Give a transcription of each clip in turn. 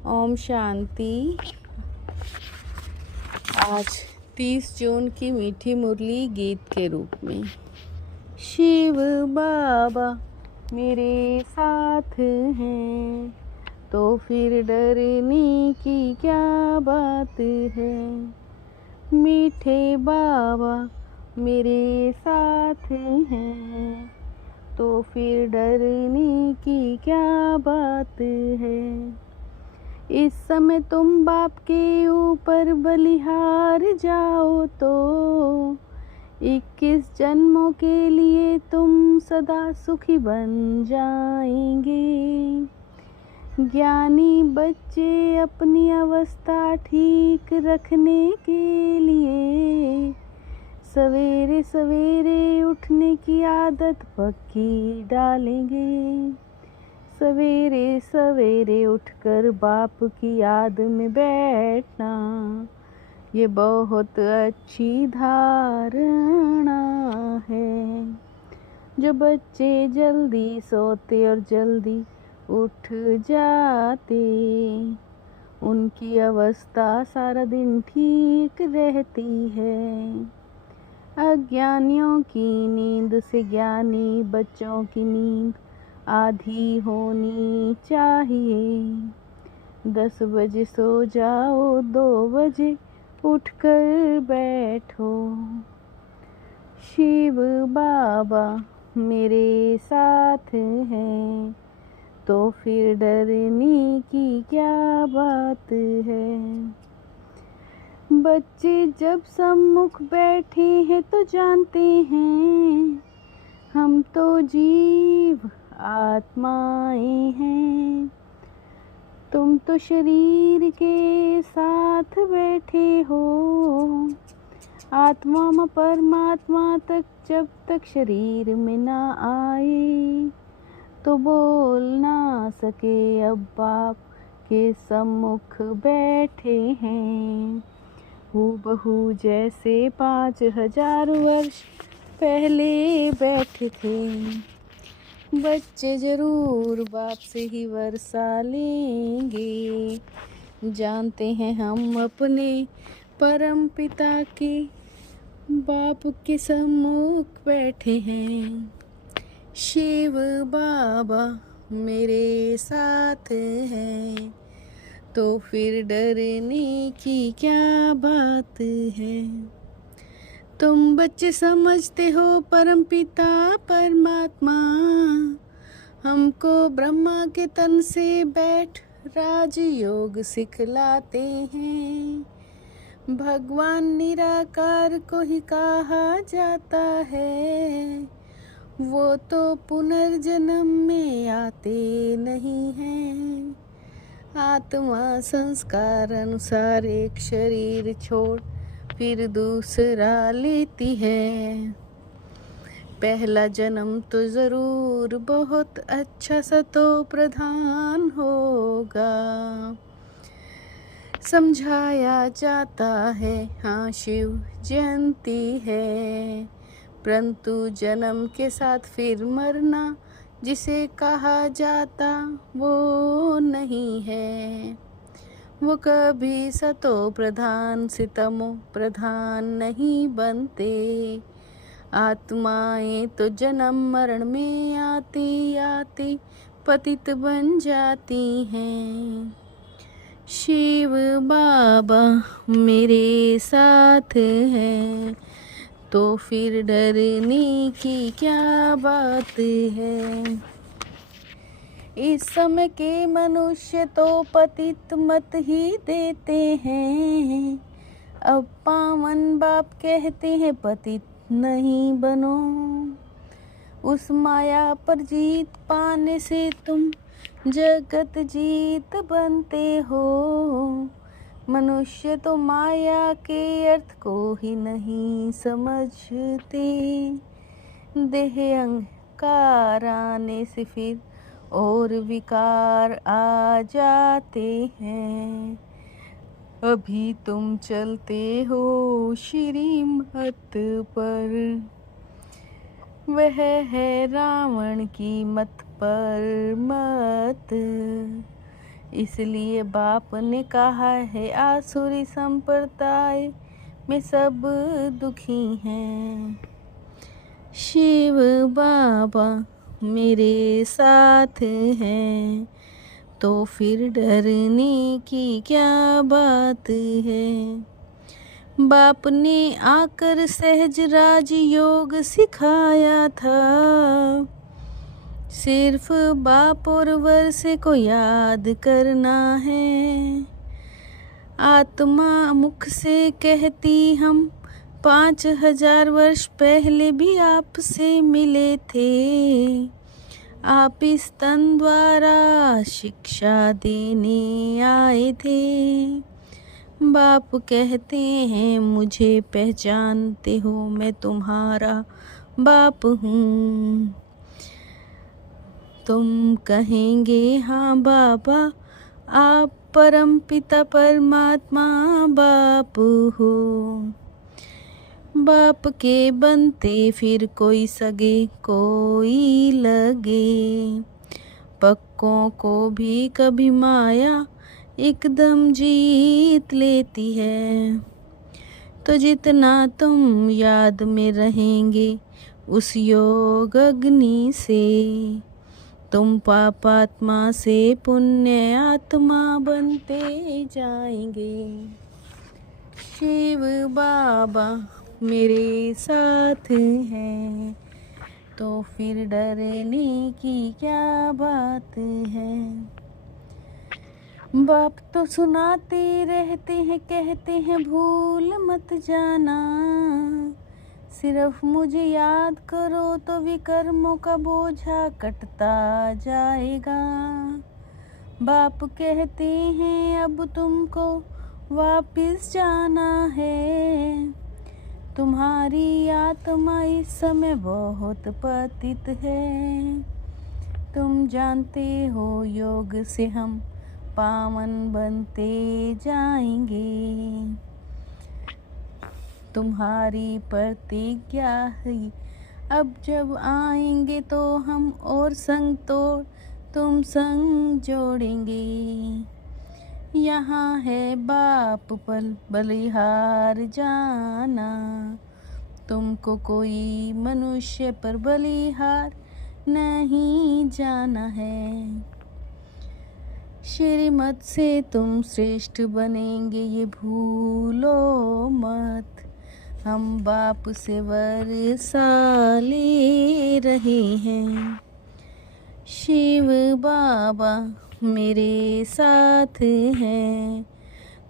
ओम शांति। आज 30 जून की मीठी मुरली गीत के रूप में। शिव बाबा मेरे साथ हैं तो फिर डरने की क्या बात है। मीठे बाबा मेरे साथ हैं तो फिर डरने की क्या बात है। इस समय तुम बाप के ऊपर बलिहार जाओ तो 21 जन्मों के लिए तुम सदा सुखी बन जाएंगे। ज्ञानी बच्चे अपनी अवस्था ठीक रखने के लिए सवेरे सवेरे उठने की आदत पक्की डालेंगे। सवेरे सवेरे उठकर बाप की याद में बैठना ये बहुत अच्छी धारणा है। जो बच्चे जल्दी सोते और जल्दी उठ जाते उनकी अवस्था सारा दिन ठीक रहती है। अज्ञानियों की नींद से ज्ञानी बच्चों की नींद आधी होनी चाहिए। 10 बजे सो जाओ, 2 बजे उठकर बैठो। शिव बाबा मेरे साथ हैं तो फिर डरने की क्या बात है। बच्चे जब सम्मुख बैठे हैं तो जानते हैं हम तो जीव आत्माएं हैं। तुम तो शरीर के साथ बैठे हो। आत्मा में परमात्मा तक जब तक शरीर में ना आए तो बोल ना सके। अब बाप के सम्मुख बैठे हैं हूबहू जैसे 5000 वर्ष पहले बैठे थे। बच्चे जरूर बाप से ही वर्षा लेंगे। जानते हैं हम अपने परम पिता के बाप के सम्मुख बैठे हैं। शिव बाबा मेरे साथ हैं तो फिर डरने की क्या बात है। तुम बच्चे समझते हो परम पिता परमात्मा हमको ब्रह्मा के तन से बैठ राजयोग सिखलाते हैं। भगवान निराकार को ही कहा जाता है। वो तो पुनर्जन्म में आते नहीं हैं। आत्मा संस्कार अनुसार एक शरीर छोड़ फिर दूसरा लेती है। पहला जन्म तो जरूर बहुत अच्छा सतो प्रधान होगा। समझाया जाता है हाँ शिव जयंती है, परंतु जन्म के साथ फिर मरना जिसे कहा जाता वो नहीं है। वो कभी सतो प्रधान सितमो प्रधान नहीं बनते। आत्माएं तो जन्म मरण में आती आती पतित बन जाती हैं। शिव बाबा मेरे साथ हैं तो फिर डरने की क्या बात है। इस समय के मनुष्य तो पतित मत ही देते हैं। अब पावन बाप कहते हैं पतित नहीं बनो। उस माया पर जीत पाने से तुम जगत जीत बनते हो। मनुष्य तो माया के अर्थ को ही नहीं समझते। देह अहंकार आने से फिर और विकार आ जाते हैं। अभी तुम चलते हो श्रीमत पर, वह है रावण की मत पर मत। इसलिए बाप ने कहा है आसुरी संप्रदाय में सब दुखी हैं। शिव बाबा मेरे साथ हैं, तो फिर डरने की क्या बात है। बाप ने आकर सहज राज योग सिखाया था, सिर्फ बाप और वर्षे को याद करना है। आत्मा मुख से कहती हम 5000 वर्ष पहले भी आपसे मिले थे। आप इस तन द्वारा शिक्षा देने आए थे। बाप कहते हैं मुझे पहचानते हो, मैं तुम्हारा बाप हूँ। तुम कहेंगे हाँ बाबा, आप परम पिता परमात्मा बाप हो। बाप के बनते फिर कोई सगे कोई लगे, पक्कों को भी कभी माया एकदम जीत लेती है। तो जितना तुम याद में रहेंगे उस योग अग्नि से, तुम पापात्मा से पुण्य आत्मा बनते जाएंगे। शिव बाबा मेरे साथ हैं, तो फिर डरने की क्या बात है। बाप तो सुनाते रहते हैं, कहते हैं भूल मत जाना, सिर्फ मुझे याद करो तो विकर्मों का बोझा कटता जाएगा। बाप कहते हैं अब तुमको वापिस जाना है, तुम्हारी आत्मा इस समय बहुत पतित है। तुम जानते हो योग से हम पावन बनते जाएंगे। तुम्हारी प्रतिज्ञा है अब जब आएंगे तो हम और संग तोड़ तुम संग जोड़ेंगे। यहाँ है बाप पल बलिहार जाना, तुमको कोई मनुष्य पर बलिहार नहीं जाना है। श्रीमत से तुम श्रेष्ठ बनेंगे ये भूलो मत, हम बाप से वर्षा ले रहे हैं। शिव बाबा मेरे साथ हैं,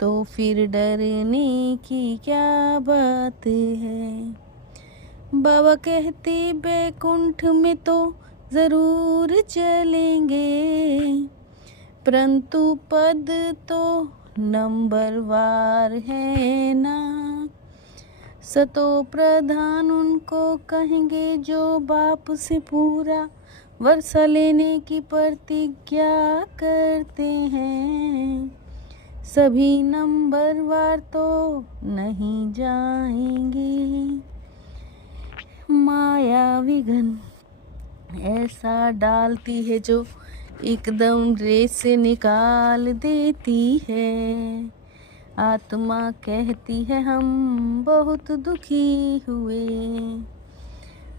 तो फिर डरने की क्या बात है। बाबा कहते बैकुंठ में तो ज़रूर चलेंगे, परंतु पद तो नंबरवार है ना। सतो प्रधान उनको कहेंगे जो बाप से पूरा वर्षा लेने की प्रतिज्ञा करते हैं। सभी नंबरवार तो नहीं जाएंगे। माया विघन ऐसा डालती है जो एकदम रेस से निकाल देती है। आत्मा कहती है हम बहुत दुखी हुए,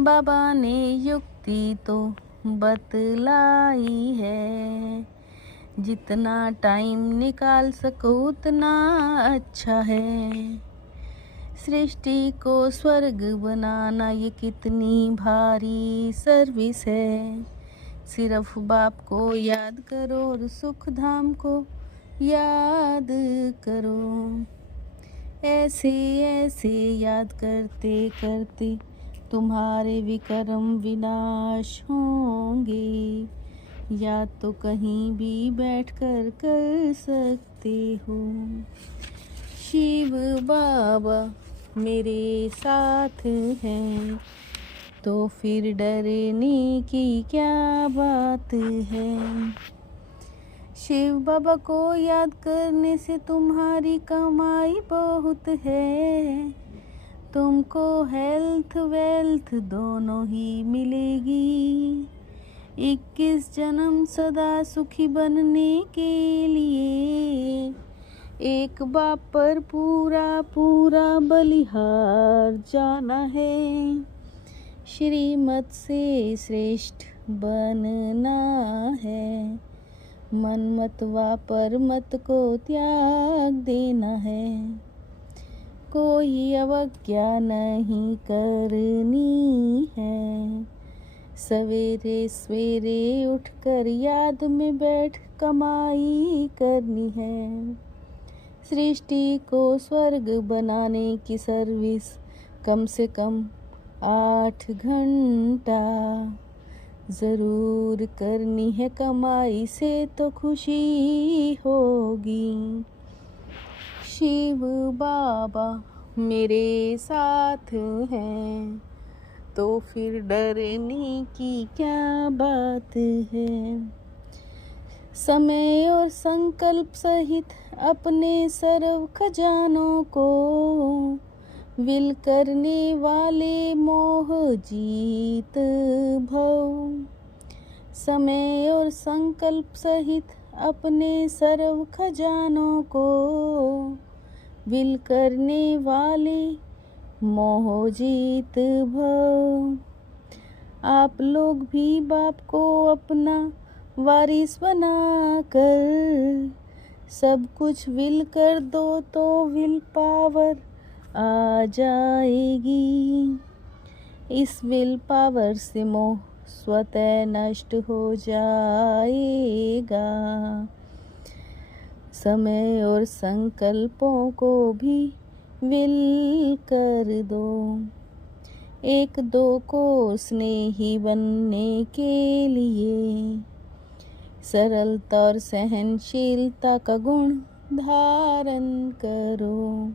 बाबा ने युक्ति तो बतलाई है, जितना टाइम निकाल सको उतना अच्छा है। सृष्टि को स्वर्ग बनाना ये कितनी भारी सर्विस है। सिर्फ बाप को याद करो और सुख धाम को याद करो। ऐसे ऐसे याद करते करते तुम्हारे विकर्म विनाश होंगे, या तो कहीं भी बैठकर कर सकते हो। शिव बाबा मेरे साथ हैं, तो फिर डरने की क्या बात है। शिव बाबा को याद करने से तुम्हारी कमाई बहुत है। तुमको हेल्थ वेल्थ दोनों ही मिलेगी। 21 जन्म सदा सुखी बनने के लिए एक बाप पर पूरा पूरा बलिहार जाना है। श्रीमत से श्रेष्ठ बनना है, मनमत व परमत को त्याग देना है। कोई अवज्ञा नहीं करनी है, सवेरे सवेरे उठकर याद में बैठ कमाई करनी है। सृष्टि को स्वर्ग बनाने की सर्विस कम से कम 8 घंटा ज़रूर करनी है, कमाई से तो खुशी होगी। शिव बाबा मेरे साथ हैं, तो फिर डरने की क्या बात है। समय और संकल्प सहित अपने सर्व खजानों को विल करने वाले मोह जीत भव। समय और संकल्प सहित अपने सर्व खजानों को विल करने वाले मोह जीत भव। आप लोग भी बाप को अपना वारिस बना कर सब कुछ विल कर दो तो विल पावर आ जाएगी। इस विल पावर से मोह स्वतः नष्ट हो जाएगा। समय और संकल्पों को भी विल कर दो। एक दो को स्नेही बनने के लिए सरलता और सहनशीलता का गुण धारण करो।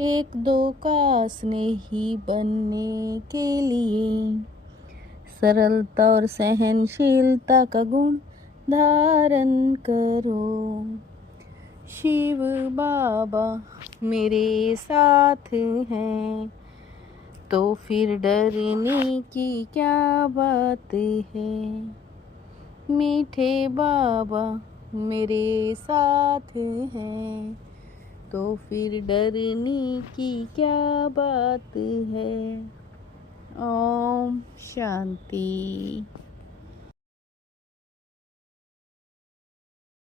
एक दो का स्नेही बनने के लिए सरलता और सहनशीलता का गुण धारण करो। शिव बाबा मेरे साथ हैं, तो फिर डरने की क्या बात है। मीठे बाबा मेरे साथ हैं, तो फिर डरने की क्या बात है। ओम शांति।